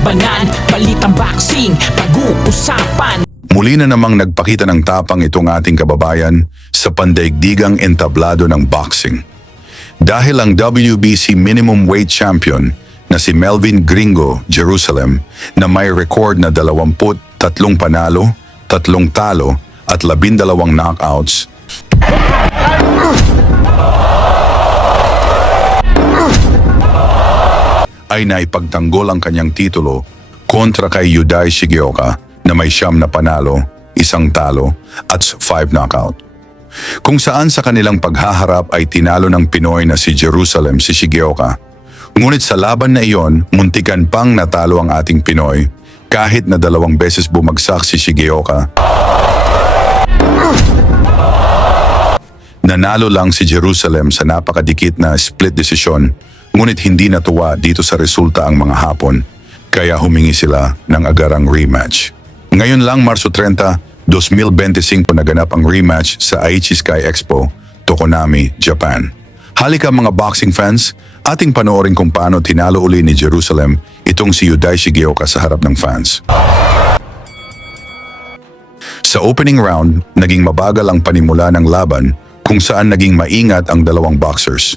labanan, balitang boxing, pag-uusapan. Muli na namang nagpakita ng tapang itong ating kababayan sa pandaigdigang entablado ng boxing. Dahil ang WBC minimum weight champion na si Melvin Gringo Jerusalem na may record na 23 panalo, 3 talo at 12 knockouts ay naipagtanggol ang kanyang titulo kontra kay Yudai Shigeoka na may 9 na panalo, 1 talo at 5 knockout. Kung saan sa kanilang paghaharap ay tinalo ng Pinoy na si Jerusalem si Shigeoka. Ngunit sa laban na iyon, muntikan pang natalo ang ating Pinoy kahit na 2 beses bumagsak si Shigeoka. Nanalo lang si Jerusalem sa napakadikit na split decision, ngunit hindi natuwa dito sa resulta ang mga Hapon, kaya humingi sila ng agarang rematch. Ngayon lang Marso 30, 2025 naganap ang rematch sa Aichi Sky Expo, Tokonami, Japan. Halika mga boxing fans, ating panoorin kung paano tinalo uli ni Jerusalem itong si Yudai Shigeoka sa harap ng fans. Sa opening round, naging mabagal ang panimula ng laban kung saan naging maingat ang dalawang boxers.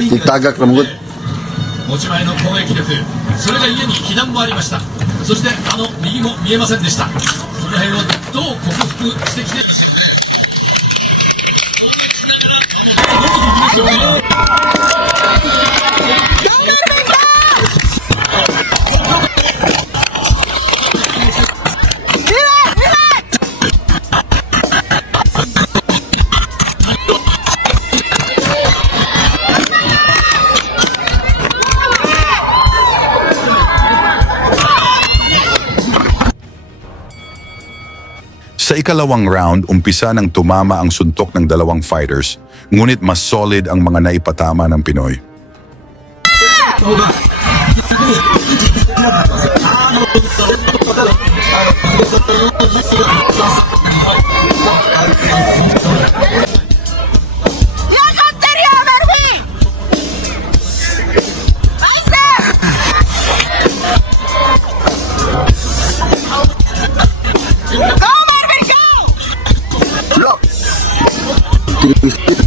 Itagak na mugod. 持ち前の攻撃力、それが家に避難もありました。そして右も見えませんでした。その辺をどう克服してきて。Sa ikalawang round, umpisa nang tumama ang suntok ng dalawang fighters, ngunit mas solid ang mga naipatama ng Pinoy.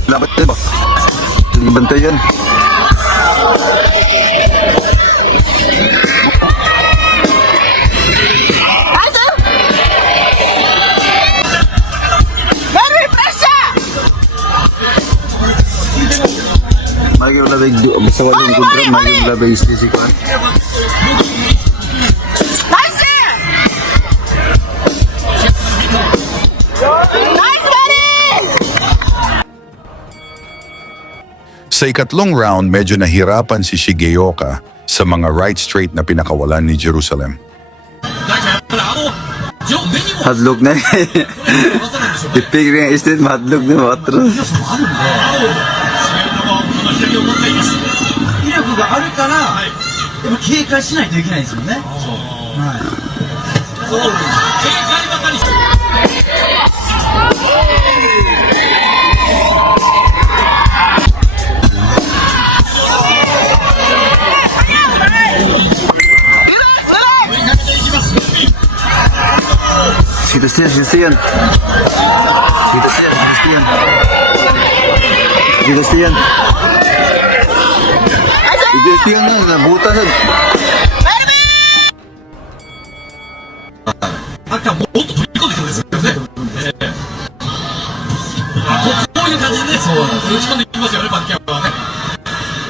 Dapat ba? Bantay yan. Mayroon na ba basta walang kontra, mayroon na ba isisikan? Sa ikatlong round, medyo nahirapan si Shigeoka sa mga right straight na pinakawalan ni Jerusalem. Hadlok na eh. Ipig rin ang straight, mahadlok na matro. 威力があるから、でも警戒しないといけないですよね。はい。警戒ばかりして。 Kita siyan. Siyan na, nabutan na. 赤もっと飛び込んでくるんですよね。こういう感じでね、そう打ち込んでいきますよね、バッキャーはね。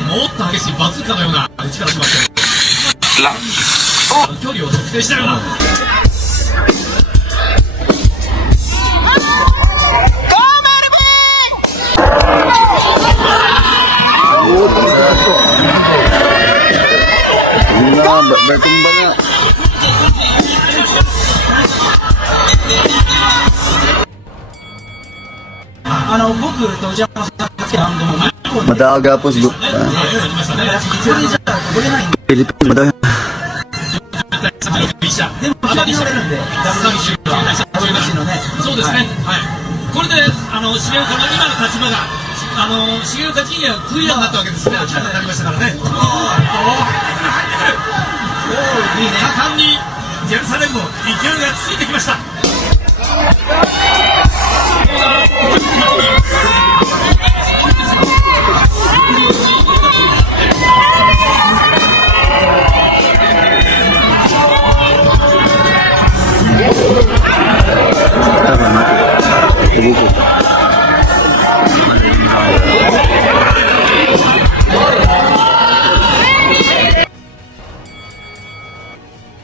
もっと激しいバズーカのような打ち方しますよ。距離を測定したような。 Bertumba na. Madaga po siguro. Philippines, madaga. 36者でもアマギ乗れるんで、30のね。そうですね、はい、これで重岡の今の立場が重岡陣営はクリアになったわけですね、明らかになりましたからね。果敢にジェルサレムも勢いがついてきました。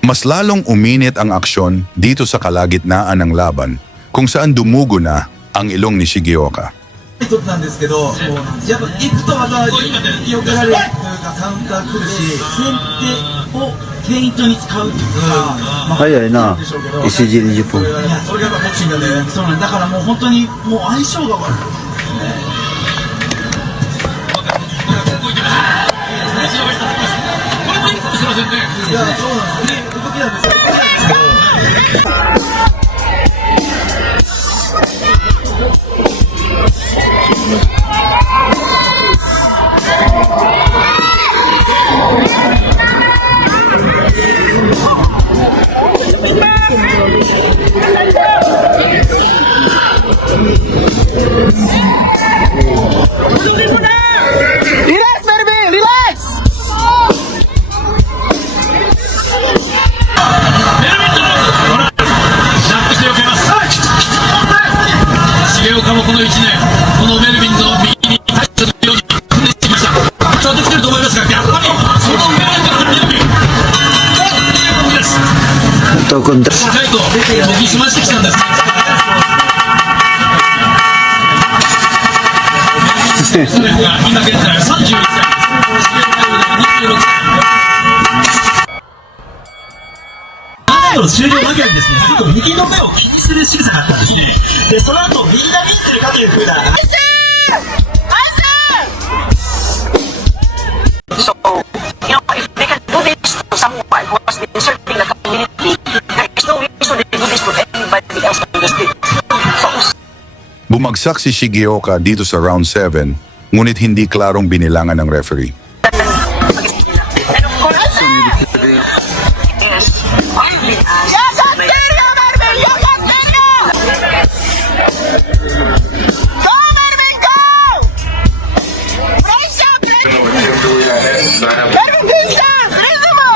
Mas lalong uminit ang aksyon dito sa kalagitnaan ng laban kung saan dumugo na ang ilong ni Shigeoka. 一つなんですけど、やっぱ行くとまたよけられるというかカウンター来るし、先手をフェイントに使うっていうか、早いな。1時20分。いや、それがやっぱボクシングで、そうなんだからもう本当にもう相性が悪い。いや、そうなんですよ。動きなんですよ。重岡もこの1年、このメルビンの右に対処するように訓練してきました。ちょっと来てると思いますが、やっぱりその上からメルビン。です。しっかりと研ぎ澄ましてきたんです。それが今現在31歳。重岡26歳。終了間際にですね、すぐ右の目を気にする仕草があったんですね。で、その後、みんな見てるかというふうな。So, you know, if they can do this to someone who has been serving the community, there is no reason they do this to anybody else in the state. So, Bumagsak si Shigeoka dito sa round 7 ngunit hindi klarong binilangan ng referee. and of course, yes, Marvin Go, Marvin, go! Raise up, Marvin, distance! Raise mo!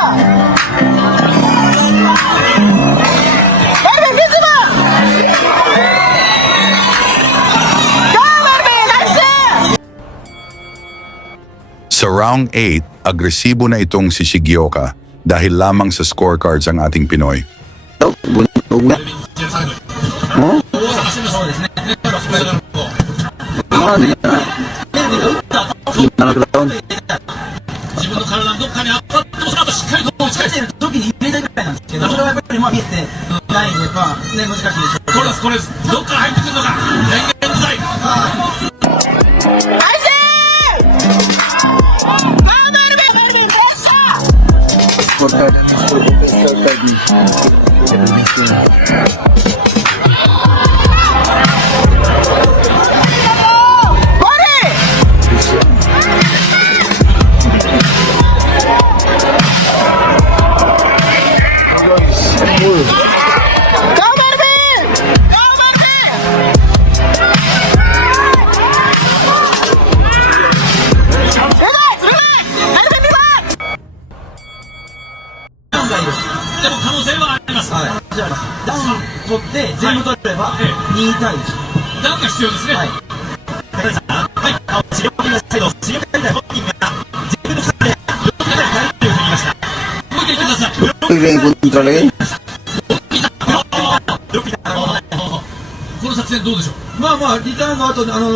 Marvin, raise mo! Go, Marvin, raise up! Sa round 8, agresibo na itong si Shigeoka dahil lamang sa scorecards ang ating Pinoy. そうですね。自分の体のどっかにあったとその後しっかりと打ち返して出てる時に入れたいぐらいなんですけど、それはやっぱり見えてないんで、まあね、難しいでしょう。これですこれです。どっから入ってくるのか変幻自在。でも可能性はあります。はい。じゃあ、ダウン取って全部取れば2位タイでしょ。ダウンが必要ですね。はい。はい。治療のサイド、治療会で本人が自分の下で4回で入るというふうに言いました。もう一回言ってください。この作戦どうでしょう。まあまあ、リターンの後に、ね、いい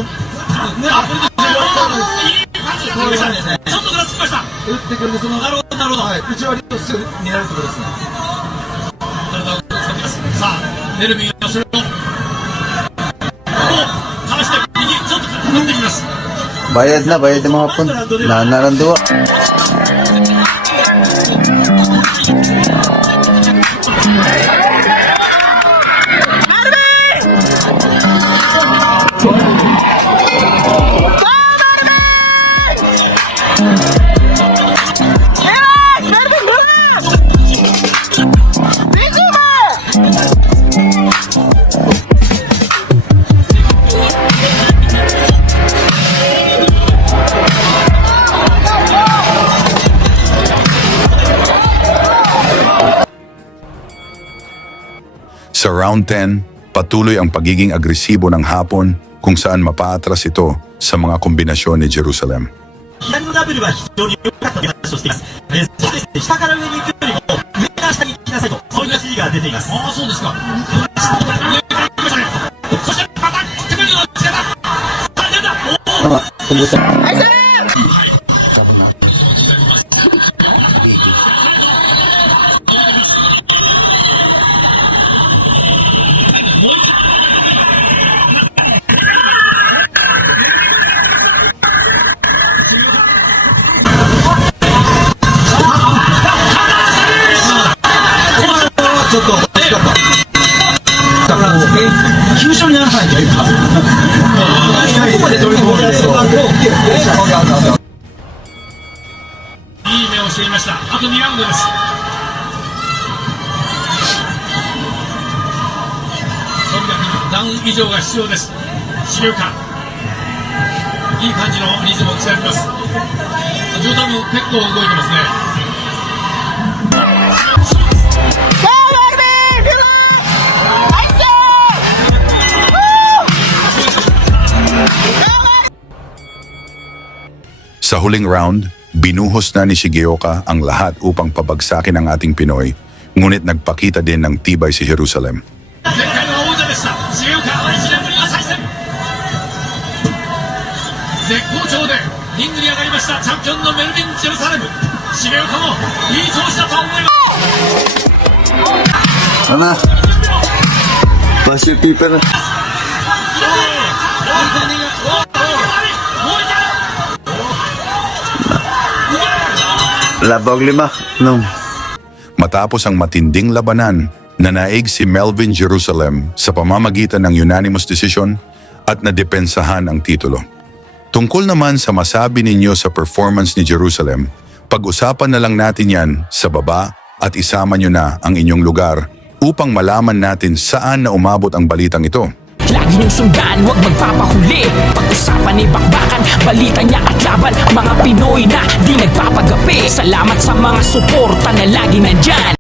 感じが出ましたね。ちょっとぐらつきました。打ってくるんで、その、なるほどなるほど。はい。内割りをすぐ狙うところですね。さあ、メルビンの後ろをかわして右ちょっとかかってきます。 Bayad na mahapon. Nanarando. Sa round 10, patuloy ang pagiging agresibo ng Hapon kung saan mapaatras ito sa mga kombinasyon ni Jerusalem. 左のダブルは非常に良かったという話をしています。そしてですね、下から上に行くよりも、上から下に行きなさいと、そういった指示が出ています。ああ、そうですか。そして、また、手首をつけた。大変だ。おー ちょっと欲しかった。急所にならないというか、ここまで取り込んで、いい目をしていました。あと2ラウンドです。とにかくダウン以上が必要です。重岡。いい感じのリズムを刻みます。上段も結構動いてますね。Sa huling round, binuhos na ni Shigeoka ang lahat upang pabagsakin ang ating Pinoy, ngunit nagpakita din ng tibay si Jerusalem. 前回の王者でした。重岡は1年ぶりの再戦。絶好調でリングに上がりましたチャンピオンのメルビン・ジェルサレム。重岡もいい調子だと思います。 Ano? Bash your people. Labog lima. No. Matapos ang matinding labanan, nanaig si Melvin Jerusalem sa pamamagitan ng unanimous decision at nadepensahan ang titulo. Tungkol naman sa masabi ninyo sa performance ni Jerusalem, pag-usapan na lang natin yan sa baba at isama nyo na ang inyong lugar upang malaman natin saan na umabot ang balitang ito. Lagi niyong sundan, huwag magpapahuli. Pag-usapan ni Bakbakan, balita niya at laban. Mga Pinoy na di nagpapagapi. Salamat sa mga suporta na lagi nandyan.